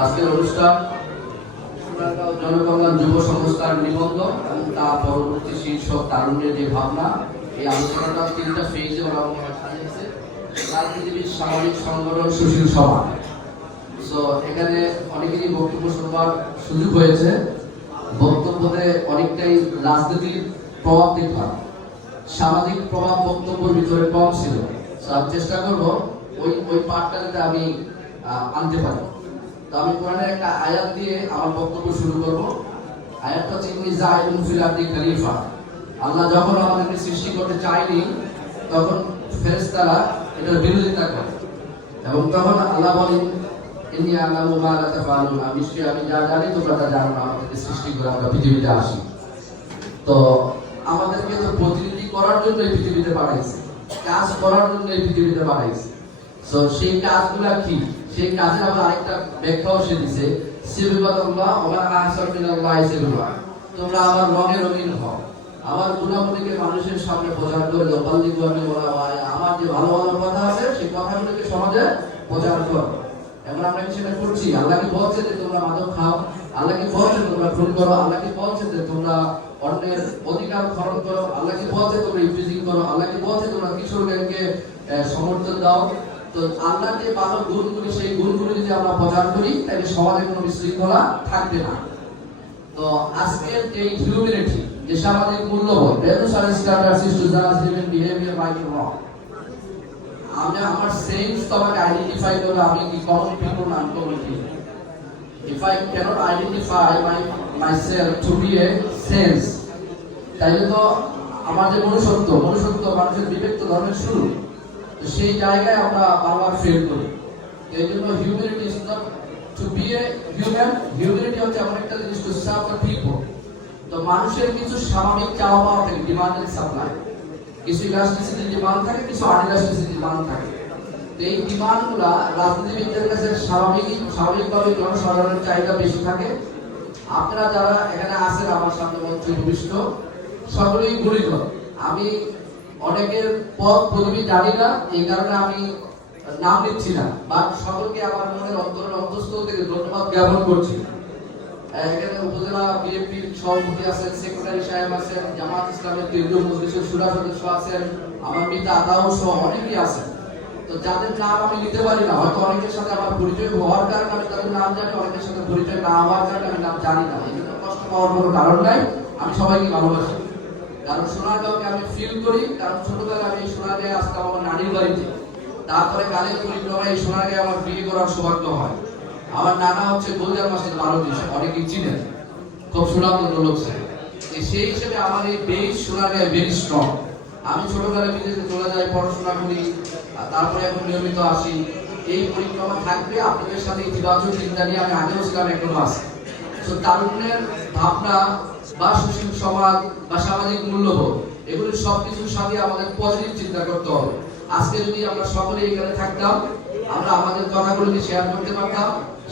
আজকের অনুষ্ঠান জনকল্যাণ যুব সংস্থার নিবন্ধ এবং তার পরবর্তী শীর্ষক তারুণ্যের যে ভাবনা, এই আলোচনাটা 3টা ফেজে ওরা সাজিয়েছে। রাজনীতিবিদ, সামাজিক সংগঠন, সুশীল সমাজ। তো এখানে অনেকেরই বক্তব্য শুনবার সুযোগ হয়েছে। বক্তব্যতে অনেকটাই রাজনীতির প্রভাব দেখলাম, সামাজিক প্রভাব বক্তব্যের ভিতরে কম ছিল। আমি চেষ্টা করবো ওই পার্টটা যাতে আমি আনতে পারি। তো আমি কোরআনের একটা আয়াত দিয়ে আমার বক্তব্য শুরু করব। আয়াতটা হচ্ছে ইন্নী জাইলুন ফিল আরদি খলিফা। আল্লাহ যখন আমাদেরকে সৃষ্টি করতে চায়নি, তখন ফেরেশতারা এটার বিরোধিতা করে এবং তখন আল্লাহ বলেন ইন্নী আ'লামু মা লা তাফআলুন। আমি যা জানি তোমরা তা জানো না। আমাদেরকে সৃষ্টি করে আমরা পৃথিবীতে আসি, তো আমাদেরকে তো প্রতিনিধি করার জন্য এই পৃথিবীতে পাঠাইছে, কাজ করার জন্য এই পৃথিবীতে পাঠাইছে। তো সেই কাজগুলা কি, সেই কাজের আবার আরেকটা ব্যাখ্যাও সে দিছে, সিবগাতুল্লাহ ওয়া আহসান মিনাল্লাহি সিবগা। তোমরা আমার রঙে রঙিন হও, আমার গুণাবলীকে মানুষের সামনে প্রচার করে দাও। বাল্লিগুয়ানি বলা হয়, আমার যে ভালো ভালো কথা আছে সেই কথাগুলোকে সমাজে প্রচার করো। এখন আমরা কি সেটা করছি? আল্লাহ কি বলছে যে তোমরা মাদক খাও? আল্লাহ কি বলছে তোমরা খুন করো? আল্লাহ কি বলছে যে তোমরা অন্যের অধিকার হরণ করো? আল্লাহ কি বলছে তোমরা ইফটিজিং করো? আল্লাহ কি বলছে তোমরা কিশোর গ্যাংকে সমর্থন দাও? তো আল্লাহ যে ভালো গুণগুলি, সেই গুণগুলি যদি আমরা প্রচার করি, তাহলে সমাজে কোনো বিশৃঙ্খলা থাকবে না। তো আজকের যে হিউম্যানিটি, যে সামাজিক মূল্যবোধ, ভ্যালুস আর স্ট্যান্ডার্ডস ইজ টু জাজ human behaviour right or wrong. আমি আমার সেন্স তো আমাকে আইডেন্টিফাই করে আমি কি কমন পিপল না uncommon people. If I cannot identify myself to be a sense, তাইলে তো আমার যে মনুষ্যত্ব মানুষের বিবেক তো ধর্মের শুরু, তো সেই জায়গায় আমরা বারবার ফেল করি। এই জন্য humanity is not to be a human. Humanity হচ্ছে এমন একটা জিনিস টু সার্ভ দ্য পিপল। তো মানুষের কিছু স্বাভাবিক চাওয়া পাওয়া থাকে, ডিমান্ড এন্ড সাপ্লাই। কিছু ইলাস্টিসিটি ডিমান্ড থাকে, কিছু আনইলাস্টিসিটি ডিমান্ড থাকে। তো এই ডিমান্ডগুলা রাজনীতিবিদদের কাছে স্বাভাবিকভাবে জনসাধারণের চাহিদা বেশি থাকে। আপনারা যারা এখানে আছেন আমার সামনে মঞ্চে উপবিষ্ট, সকলেই গুণীজন। আমি অনেকের পদ পদবি জানি না, এই কারণে আমি নাম নিচ্ছি না, বাট সকলকে আমার মনের অন্তরের অন্তঃস্থল থেকে ধন্যবাদ জ্ঞাপন করছি। এখানে উপজেলা বিএনপির সভাপতি আছেন, সেক্রেটারি সাহেব আছেন, জামাত ইসলামের কেন্দ্রীয় মজলিসের শুরা সদস্য আছেন, আমার মিতা আদাও সহ অনেকেই আছেন। তো যাদের নাম আমি নিতে পারি না, হয়তো অনেকের সাথে আমার পরিচয় হওয়ার কারণে আমি তাদের নাম জানি, অনেকের সাথে পরিচয় না হওয়ার কারণে আমি নাম জানি না। এই জন্য কষ্ট পাওয়ার কোনো কারণ নাই। আমি সবাইকে ভালোবাসি, কারণ সোনারগাঁওকে আমি ফিল করি। কারণ ছোটবেলায় আমি সোনারগাঁয়ে আসতাম আমার নানির বাড়িতে। তারপরে কালের পরিক্রমায় এই সোনারগাঁয়ে আমার বিয়ে করার সৌভাগ্য হয়। আমার নানা হচ্ছে গোলজার মাসের বারোটি, অনেকেই চিনেন, খুব সুনামধন্য লোক ছিলেন। সেই হিসেবে আমার এই বেশ সোনারগাঁয়ে ভেরি স্ট্রং। আমি ছোটবেলায় বিদেশে চলে যাই, পড়াশোনা করি, তারপরে এখন নিয়মিত আসি। এই পরিক্রমা থাকবে আপনাদের সাথে ইতিবাচক চিন্তা নিয়ে আমি আগেও ছিলাম, এখনো আছি। তো তারুণ্যের ভাবনা বা সুশীল সমাজ বা সামাজিক মূল্যবোধ, এগুলি সবকিছুর সাথে আমাদের পজিটিভ চিন্তা করতে হবে। আজকে যদি আমরা সকলে এখানে থাকতাম, আমরা আমাদের কথাগুলোকে শেয়ার করতে পারতাম,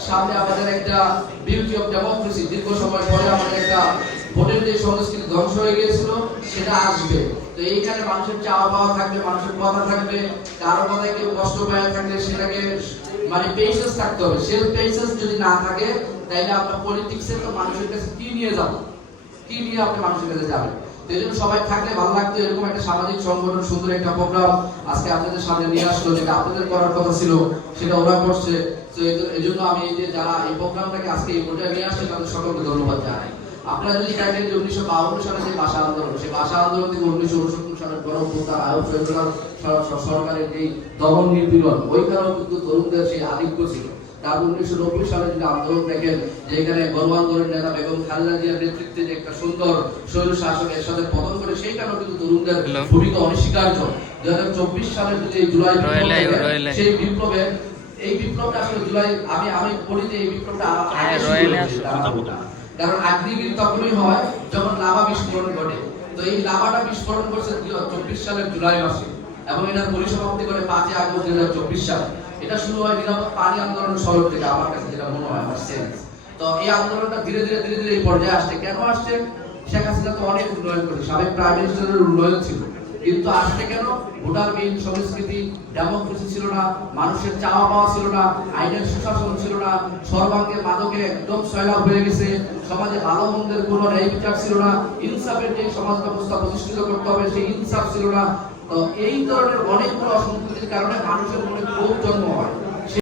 সামনে আমাদের একটা বিউটি অফ ডেমোক্রেসি, দীর্ঘ সময় পরে আমাদের একটা ভোটের যে সংস্কৃতি ধ্বংস হয়ে গিয়েছিল সেটা আসবে। তো এইখানে মানুষের চাওয়া পাওয়া থাকবে, মানুষের কথা থাকবে, কারো কথায় কেউ কষ্ট পায় থাকলে সেটাকে মানে পেশেন্স থাকতে হবে। সেলফ পেশেন্স যদি না থাকে, তাইলে আমরা পলিটিক্সে তো মানুষের কাছে কি নিয়ে যাব, কি নিয়ে আপনি মানুষের কাছে যাবেন? তো এই জন্য সবাই থাকলে ভালো লাগতো। এরকম একটা সামাজিক সংগঠন, সুন্দর একটা প্রোগ্রাম আজকে আপনাদের সামনে নিয়ে আসলো, যেটা আপনাদের করার কথা ছিল সেটা ওরা করছে। তো এই জন্য আমি এই যে যারা এই প্রোগ্রামটাকে আজকে এই পর্যায়ে নিয়ে আসছে তাদের সকলকে ধন্যবাদ জানাই। আপনারা যদি দেখেন যে 1952 সালে যে ভাষা আন্দোলন, সেই ভাষা আন্দোলন থেকে 1969 সালের গণঅভ্যুত্থান, আইয়ুব সরকারের যে দমন নিপীড়ন, ওইখানেও কিন্তু তরুণদের সেই আধিক্য ছিল। তারপর 1990 সালে যদি আন্দোলন দেখেন, যে এখানে গণ আন্দোলনের নেতা বেগম খালেদা জিয়ার নেতৃত্বে যে একটা সুন্দর স্বৈর শাসক এর সাথে পতন করে, সেইখানেও কিন্তু তরুণদের ভূমিকা অনস্বীকার্য। 2024 সালের যে জুলাই সেই বিপ্লবে, এই বিপ্লবটা আসলে জুলাই, আমি বলি যে এই বিপ্লবটা কারণ আগ্নেয়গিরি তখনই হয় যখন লাভা বিস্ফোরণ ঘটে। তো এই লাভাটা বিস্ফোরণ করছে 2024 সালের জুলাই মাসে, এবং এটার পরিসমাপ্তি করে 5 আগস্ট 2024 সালে। এটা শুরু হয় নিরাপদ পানি আন্দোলনের সড়ক থেকে, আমার কাছে যেটা মনে হয়, আমার সেন্স। তো এই আন্দোলনটা ধীরে ধীরে এই পর্যায়ে আসছে। কেন আসছে? শেখ হাসিনা তো অনেক উন্নয়ন করেছে, সাবেক প্রাইম মিনিস্টারের উন্নয়ন ছিল, কিন্তু আসলে কেন? ভোটার বিল, সংস্কৃতি, ডেমোক্রেসি ছিল না, মানুষের চাওয়া পাওয়া ছিল না, আইনের সুশাসন ছিল না, সর্বাঙ্গে মাদকে একদম সয়লাভ হয়ে গেছে, সমাজে ভালো মন্দের কোনো ন্যায় বিচার ছিল না, ইনসাফের যে সমাজ ব্যবস্থা প্রতিষ্ঠিত করতে হবে সেই ইনসাফ ছিল না। তো এই ধরনের অনেকগুলো অসঙ্গতির কারণে মানুষের মনে ক্ষোভ জন্ম হয়।